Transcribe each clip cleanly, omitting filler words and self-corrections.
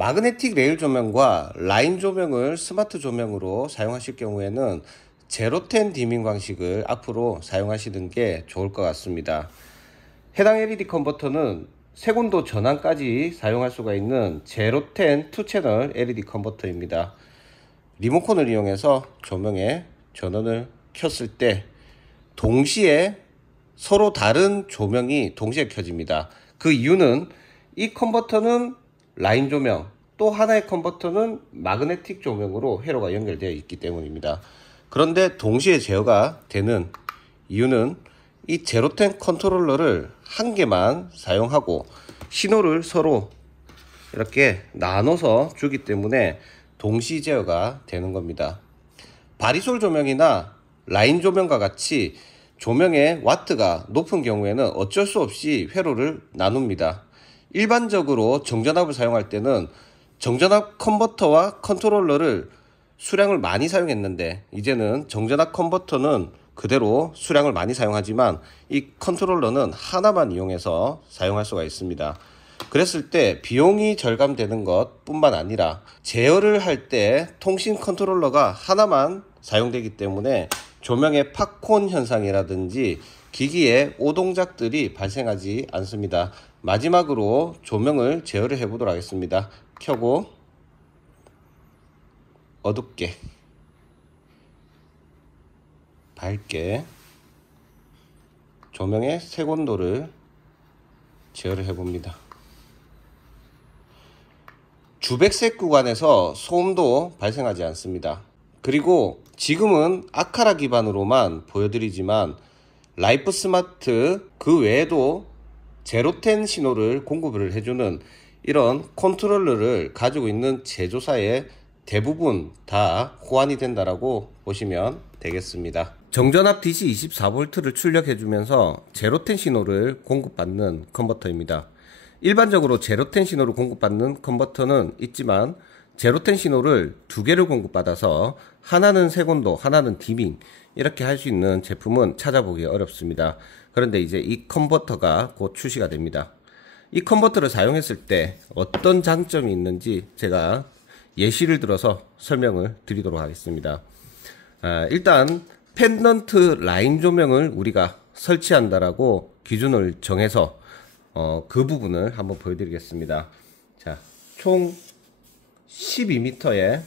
마그네틱 레일 조명과 라인 조명을 스마트 조명으로 사용하실 경우에는 제로텐 디밍 방식을 앞으로 사용하시는 게 좋을 것 같습니다. 해당 LED 컨버터는 색온도 전환까지 사용할 수가 있는 제로텐 2채널 LED 컨버터입니다. 리모컨을 이용해서 조명의 전원을 켰을 때 동시에 서로 다른 조명이 동시에 켜집니다. 그 이유는 이 컨버터는 라인 조명, 또 하나의 컨버터는 마그네틱 조명으로 회로가 연결되어 있기 때문입니다. 그런데 동시에 제어가 되는 이유는 이 제로텐 컨트롤러를 한 개만 사용하고 신호를 서로 이렇게 나눠서 주기 때문에 동시 제어가 되는 겁니다. 바리솔 조명이나 라인 조명과 같이 조명의 와트가 높은 경우에는 어쩔 수 없이 회로를 나눕니다. 일반적으로 정전압을 사용할 때는 정전압 컨버터와 컨트롤러를 수량을 많이 사용했는데, 이제는 정전압 컨버터는 그대로 수량을 많이 사용하지만 이 컨트롤러는 하나만 이용해서 사용할 수가 있습니다. 그랬을 때 비용이 절감되는 것 뿐만 아니라 제어를 할 때 통신 컨트롤러가 하나만 사용되기 때문에 조명의 팝콘 현상이라든지 기기의 오동작들이 발생하지 않습니다. 마지막으로 조명을 제어를 해 보도록 하겠습니다. 켜고 어둡게, 밝게 조명의 색온도를 제어를 해 봅니다. 주백색 구간에서 소음도 발생하지 않습니다. 그리고 지금은 아카라 기반으로만 보여드리지만 라이프 스마트 그 외에도 제로텐 신호를 공급을 해주는 이런 컨트롤러를 가지고 있는 제조사의 대부분 다 호환이 된다라고 보시면 되겠습니다. 정전압 DC 24V를 출력해주면서 제로텐 신호를 공급받는 컨버터입니다. 일반적으로 제로텐 신호를 공급받는 컨버터는 있지만 제로텐 신호를 두 개를 공급받아서 하나는 색온도, 하나는 디밍 이렇게 할 수 있는 제품은 찾아보기 어렵습니다. 그런데 이제 이 컨버터가 곧 출시가 됩니다. 이 컨버터를 사용했을 때 어떤 장점이 있는지 제가 예시를 들어서 설명을 드리도록 하겠습니다. 일단 펜던트 라인 조명을 우리가 설치한다라고 기준을 정해서 그 부분을 한번 보여드리겠습니다. 자, 총 12m의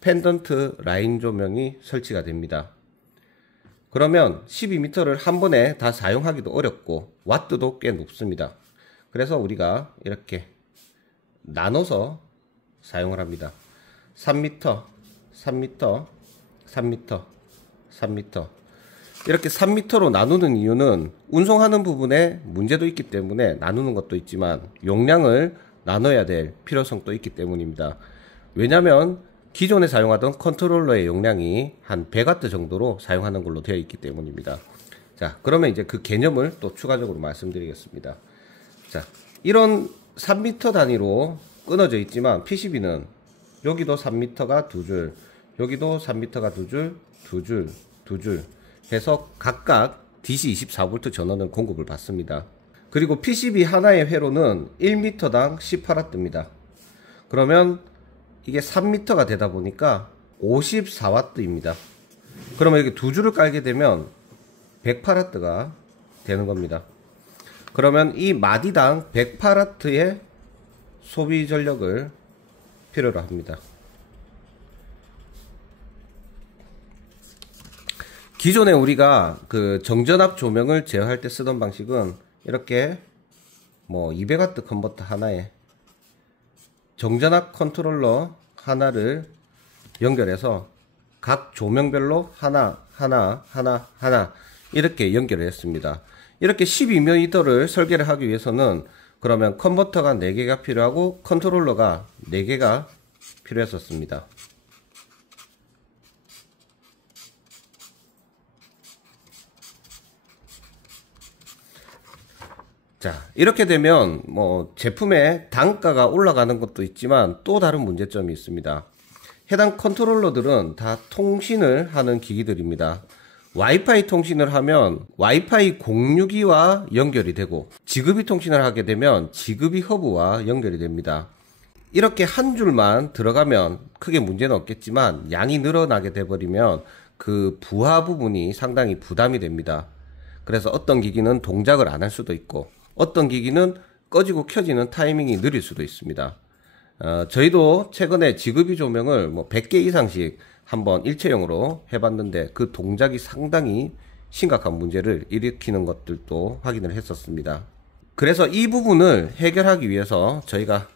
펜던트 라인 조명이 설치가 됩니다. 그러면 12m를 한 번에 다 사용하기도 어렵고 와트도 꽤 높습니다. 그래서 우리가 이렇게 나눠서 사용을 합니다. 3m, 3m, 3m, 3m 이렇게 3m로 나누는 이유는 운송하는 부분에 문제도 있기 때문에 나누는 것도 있지만 용량을 나눠야 될 필요성도 있기 때문입니다. 왜냐하면 기존에 사용하던 컨트롤러의 용량이 한 100W 정도로 사용하는 걸로 되어 있기 때문입니다. 자, 그러면 이제 그 개념을 또 추가적으로 말씀드리겠습니다. 자, 이런 3m 단위로 끊어져 있지만 PCB는 여기도 3m가 두 줄, 여기도 3m가 두 줄, 두 줄, 두 줄 해서 각각 DC24V 전원을 공급을 받습니다. 그리고 PCB 하나의 회로는 1m당 18W입니다. 그러면 이게 3m가 되다 보니까 54W입니다. 그러면 이렇게 두 줄을 깔게 되면 108W가 되는 겁니다. 그러면 이 마디당 108W의 소비 전력을 필요로 합니다. 기존에 우리가 그 정전압 조명을 제어할 때 쓰던 방식은 이렇게 뭐 200W 컨버터 하나에 정전압 컨트롤러 하나를 연결해서 각 조명별로 하나 이렇게 연결을 했습니다. 이렇게 12m를 설계를 하기 위해서는 그러면 컨버터가 4개가 필요하고 컨트롤러가 4개가 필요했었습니다. 자, 이렇게 되면 뭐 제품의 단가가 올라가는 것도 있지만 또 다른 문제점이 있습니다. 해당 컨트롤러들은 다 통신을 하는 기기들입니다. 와이파이 통신을 하면 와이파이 공유기와 연결이 되고 지그비 통신을 하게 되면 지그비 허브와 연결이 됩니다. 이렇게 한 줄만 들어가면 크게 문제는 없겠지만 양이 늘어나게 돼버리면 그 부하 부분이 상당히 부담이 됩니다. 그래서 어떤 기기는 동작을 안 할 수도 있고 어떤 기기는 꺼지고 켜지는 타이밍이 느릴 수도 있습니다. 저희도 최근에 지급이 조명을 뭐 100개 이상씩 한번 일체형으로 해봤는데 그 동작이 상당히 심각한 문제를 일으키는 것들도 확인을 했었습니다. 그래서 이 부분을 해결하기 위해서 저희가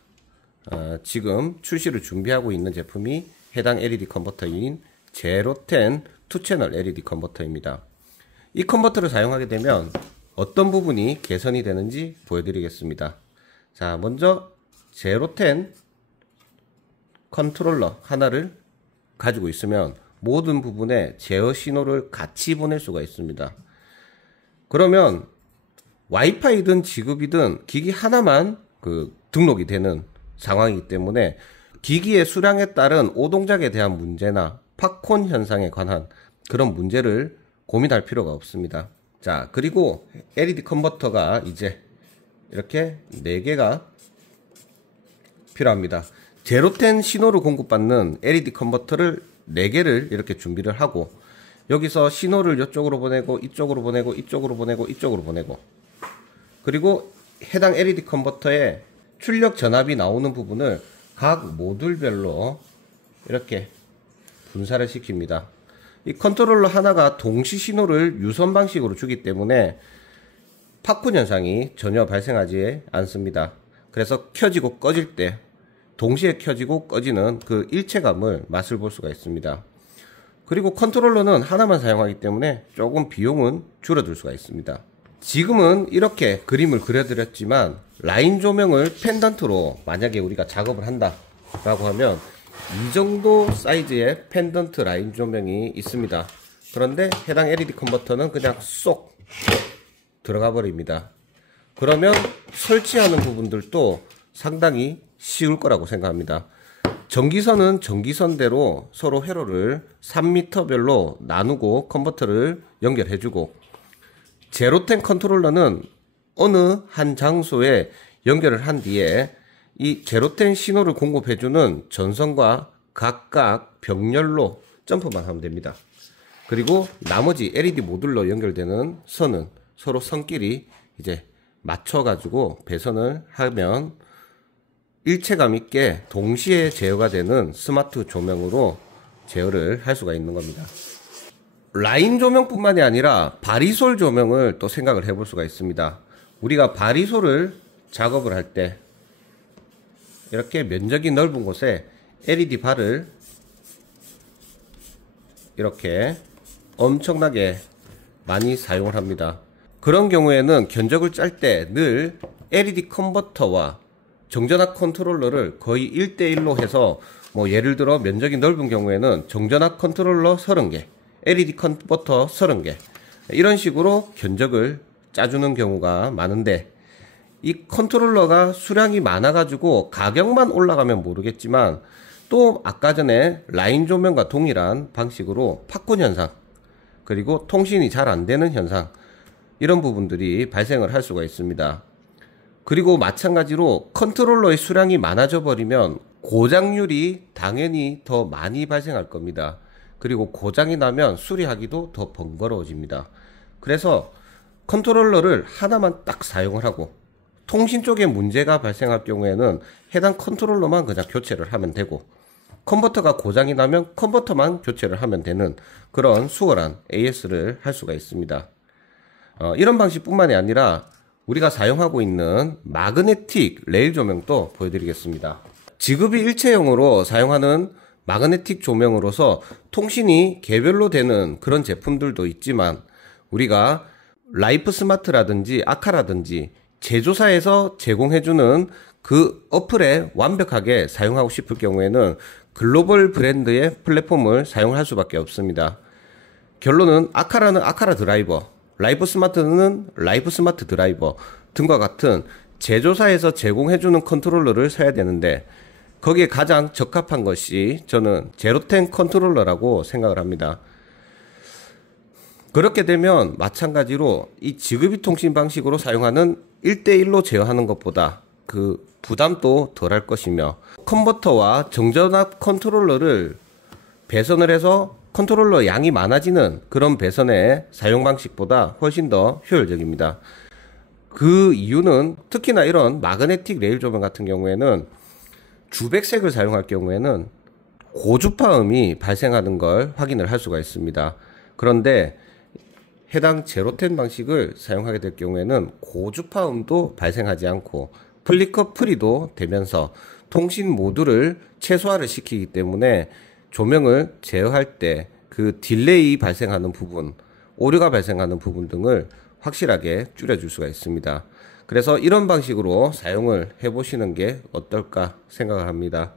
지금 출시를 준비하고 있는 제품이 해당 LED 컨버터인 제로텐 2채널 LED 컨버터입니다. 이 컨버터를 사용하게 되면 어떤 부분이 개선이 되는지 보여드리겠습니다. 자, 먼저 제로텐 컨트롤러 하나를 가지고 있으면 모든 부분에 제어 신호를 같이 보낼 수가 있습니다. 그러면 와이파이든 지급이든 기기 하나만 등록이 되는 상황이기 때문에 기기의 수량에 따른 오동작에 대한 문제나 팝콘 현상에 관한 그런 문제를 고민할 필요가 없습니다. 자, 그리고 LED 컨버터가 이제 이렇게 4개가 필요합니다. 제로텐 신호를 공급받는 LED 컨버터를 4개를 이렇게 준비를 하고 여기서 신호를 이쪽으로 보내고 이쪽으로 보내고 이쪽으로 보내고 이쪽으로 보내고 그리고 해당 LED 컨버터에 출력 전압이 나오는 부분을 각 모듈별로 이렇게 분사를 시킵니다. 이 컨트롤러 하나가 동시 신호를 유선 방식으로 주기 때문에 팝콘 현상이 전혀 발생하지 않습니다. 그래서 켜지고 꺼질 때 동시에 켜지고 꺼지는 그 일체감을 맛을 볼 수가 있습니다. 그리고 컨트롤러는 하나만 사용하기 때문에 조금 비용은 줄어들 수가 있습니다. 지금은 이렇게 그림을 그려드렸지만 라인 조명을 펜던트로 만약에 우리가 작업을 한다 라고 하면 이 정도 사이즈의 펜던트 라인 조명이 있습니다. 그런데 해당 LED 컨버터는 그냥 쏙 들어가 버립니다. 그러면 설치하는 부분들도 상당히 쉬울 거라고 생각합니다. 전기선은 전기선대로 서로 회로를 3m별로 나누고 컨버터를 연결해주고 제로텐 컨트롤러는 어느 한 장소에 연결을 한 뒤에 이 제로텐 신호를 공급해주는 전선과 각각 병렬로 점프만 하면 됩니다. 그리고 나머지 LED 모듈로 연결되는 선은 서로 선끼리 이제 맞춰가지고 배선을 하면 일체감 있게 동시에 제어가 되는 스마트 조명으로 제어를 할 수가 있는 겁니다. 라인 조명뿐만이 아니라 바리솔 조명을 또 생각을 해볼 수가 있습니다. 우리가 바리솔을 작업을 할 때 이렇게 면적이 넓은 곳에 LED 발을 이렇게 엄청나게 많이 사용을 합니다. 그런 경우에는 견적을 짤 때 늘 LED 컨버터와 정전압 컨트롤러를 거의 1대1로 해서 뭐 예를 들어 면적이 넓은 경우에는 정전압 컨트롤러 30개, LED 컨버터 30개 이런 식으로 견적을 짜주는 경우가 많은데 이 컨트롤러가 수량이 많아가지고 가격만 올라가면 모르겠지만 또 아까 전에 라인 조명과 동일한 방식으로 팝콘 현상 그리고 통신이 잘 안되는 현상 이런 부분들이 발생을 할 수가 있습니다. 그리고 마찬가지로 컨트롤러의 수량이 많아져 버리면 고장률이 당연히 더 많이 발생할 겁니다. 그리고 고장이 나면 수리하기도 더 번거로워집니다. 그래서 컨트롤러를 하나만 딱 사용을 하고 통신 쪽에 문제가 발생할 경우에는 해당 컨트롤러만 그냥 교체를 하면 되고 컨버터가 고장이 나면 컨버터만 교체를 하면 되는 그런 수월한 AS를 할 수가 있습니다. 이런 방식뿐만이 아니라 우리가 사용하고 있는 마그네틱 레일 조명도 보여드리겠습니다. 지급이 일체형으로 사용하는 마그네틱 조명으로서 통신이 개별로 되는 그런 제품들도 있지만 우리가 라이프 스마트라든지 아카라든지 제조사에서 제공해주는 그 어플에 완벽하게 사용하고 싶을 경우에는 글로벌 브랜드의 플랫폼을 사용할 수밖에 없습니다. 결론은 아카라는 아카라 드라이버, 라이프 스마트는 라이프 스마트 드라이버 등과 같은 제조사에서 제공해주는 컨트롤러를 사야 되는데 거기에 가장 적합한 것이 저는 제로텐 컨트롤러라고 생각을 합니다. 그렇게 되면 마찬가지로 이 지급이 통신 방식으로 사용하는 1대1로 제어하는 것보다 그 부담도 덜할 것이며, 컨버터와 정전압 컨트롤러를 배선을 해서 컨트롤러 양이 많아지는 그런 배선의 사용 방식보다 훨씬 더 효율적입니다. 그 이유는 특히나 이런 마그네틱 레일 조명 같은 경우에는 주백색을 사용할 경우에는 고주파음이 발생하는 걸 확인을 할 수가 있습니다. 그런데 해당 제로텐 방식을 사용하게 될 경우에는 고주파음도 발생하지 않고 플리커 프리도 되면서 통신 모두를 최소화를 시키기 때문에 조명을 제어할 때 그 딜레이 발생하는 부분, 오류가 발생하는 부분 등을 확실하게 줄여줄 수가 있습니다. 그래서 이런 방식으로 사용을 해보시는 게 어떨까 생각을 합니다.